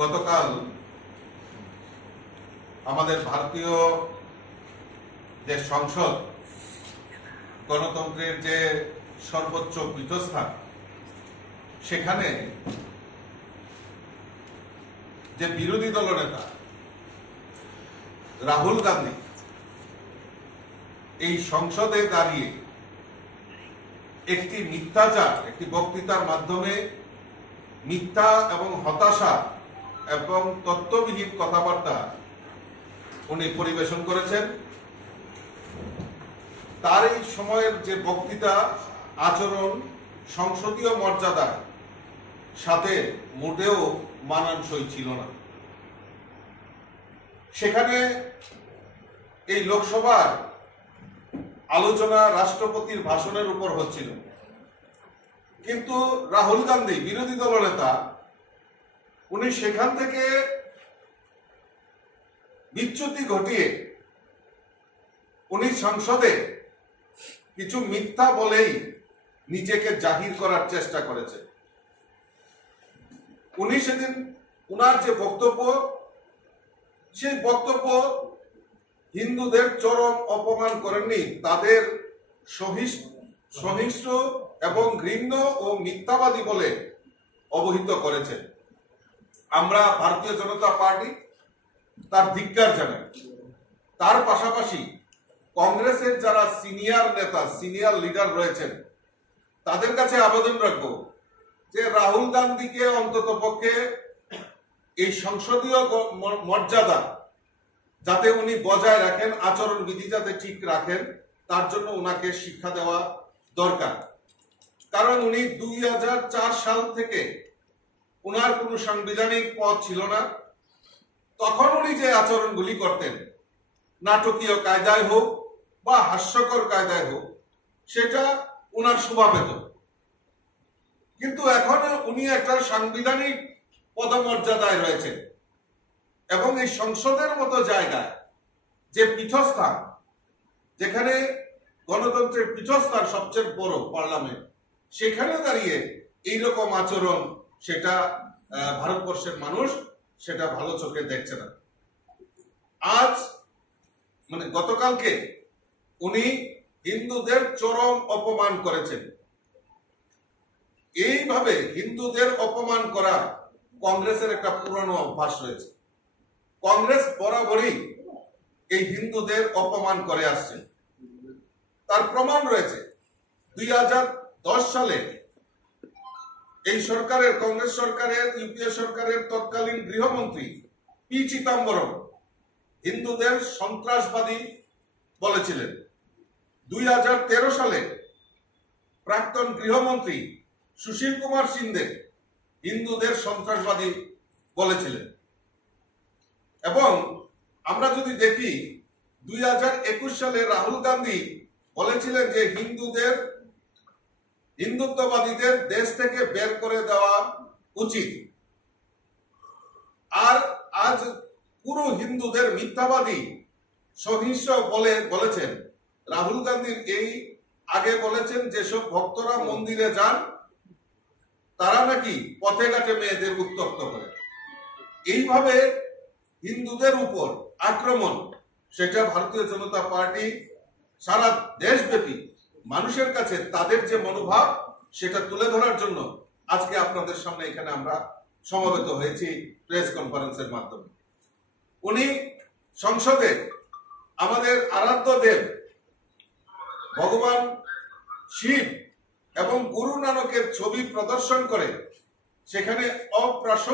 গতকাল আমাদের ভারতীয় যে সংসদ, গণতন্ত্রের যে সর্বোচ্চ পীঠস্থান, সেখানে যে বিরোধী দলনেতা রাহুল গান্ধী এই সংসদে দাঁড়িয়ে একটি মিথ্যাচার, একটি বক্তৃতার মাধ্যমে মিথ্যা এবং হতাশা এবং তত্ত্ববিহীন কথাবার্তা উনি পরিবেশন করেছেন। তার এই সময়ের যে বক্তৃতা, আচরণ, সংসদীয় মর্যাদা সাথে মোটেও মানানসই ছিল না। সেখানে এই লোকসভার আলোচনা রাষ্ট্রপতির ভাষণের উপর হচ্ছিল। কিন্তু রাহুল গান্ধী, বিরোধী দলনেতা উনি সেখান থেকে বিচ্যুতি ঘটিয়ে উনি সংসদে কিছু মিথ্যা বলেই নিজেকে জাহির করার চেষ্টা করেছে। উনি সেদিন উনার যে বক্তব্য, সেই বক্তব্য হিন্দুদের চরম অপমান করেননি, তাদের সহিষ্ণু এবং ঘৃণ্য ও মিথ্যাবাদী বলে অবহিত করেছেন। আমরা ভারতীয় জনতা পার্টি তার ধিক্কার জানাই। তার পাশাপাশি কংগ্রেসের যারা সিনিয়র নেতা, সিনিয়র লিডার রয়েছেন, তাদের কাছে আবেদন রাখব যে রাহুল গান্ধীকে অন্তত পক্ষে এই সংসদীয় মর্যাদা যাতে উনি বজায় রাখেন আচরণ বিধি যাতে ঠিক রাখেন, তার জন্য ওনাকে শিক্ষা দেওয়া দরকার। কারণ উনি দুই হাজার চার সাল থেকে ওনার কোনো সাংবিধানিক পদ ছিল না। তখন উনি যে আচরণগুলি করতেন, নাটকীয় কায়দায় হোক বা হাস্যকর কায়দায় হোক, সেটা ওনার শোভা পেত কিন্তু এখন উনি একটা সাংবিধানিক পদমর্যাদায় রয়েছেন এবং এই সংসদের মতো জায়গায় যে পীঠস্থান, যেখানে গণতন্ত্রের পীঠস্থান সবচেয়ে বড় পার্লামেন্ট সেখানে দাঁড়িয়ে এইরকম আচরণ সেটা ভারতবর্ষের মানুষ সেটা ভালো চোখে দেখছে না। আজ মানে গতকালকে উনি হিন্দুদের চরম অপমান করেছেন। এইভাবে হিন্দুদের অপমান করা কংগ্রেসের একটা পুরনো অভ্যাস রয়েছে। কংগ্রেস বরাবরই এই হিন্দুদের অপমান করে আসছে। তার প্রমাণ রয়েছে। দুই হাজার দশ সালে এই সরকারের, কংগ্রেস সরকারের, ইউপিএ সরকারের তৎকালীন গৃহমন্ত্রী পি চিদাম্বরম হিন্দুদের সন্ত্রাসবাদী বলেছিলেন। দুই হাজার তেরো সালে প্রাক্তন গৃহমন্ত্রী সুশীল কুমার সিন্ধে হিন্দুদের সন্ত্রাসবাদী বলেছিলেন। এবং আমরা যদি দেখি, দুই হাজার একুশ সালে রাহুল গান্ধী বলেছিলেন যে হিন্দুদের হিন্দুত্ববাদীদের দেশ থেকে বের করে দেওয়া উচিত। আর আজ পুরো হিন্দুদের মিথ্যাবাদী সহিংস বলে বলেছেন। রাহুল গান্ধীর এই আগে বলেছেন যেসব ভক্তরা মন্দিরে যান, তারা নাকি পথে ঘাটে মেয়েদের উত্তপ্ত করে। এইভাবে হিন্দুদের উপর আক্রমণ, সেটা ভারতীয় জনতা পার্টি সারা দেশব্যাপী মানুষের কাছে তাদের যে মনোভাব, সেটা তুলে ধরার জন্য আজকে আপনাদের সামনে এখানে আমরা সমবেত হয়েছি প্রেস কনফারেন্সের মাধ্যমে। উনি সংসদে আমাদের আরাধ্য দেব, ভগবান শিব এবং গুরু নানকের ছবি প্রদর্শন করে সেখানে অপ্রাসঙ্গিক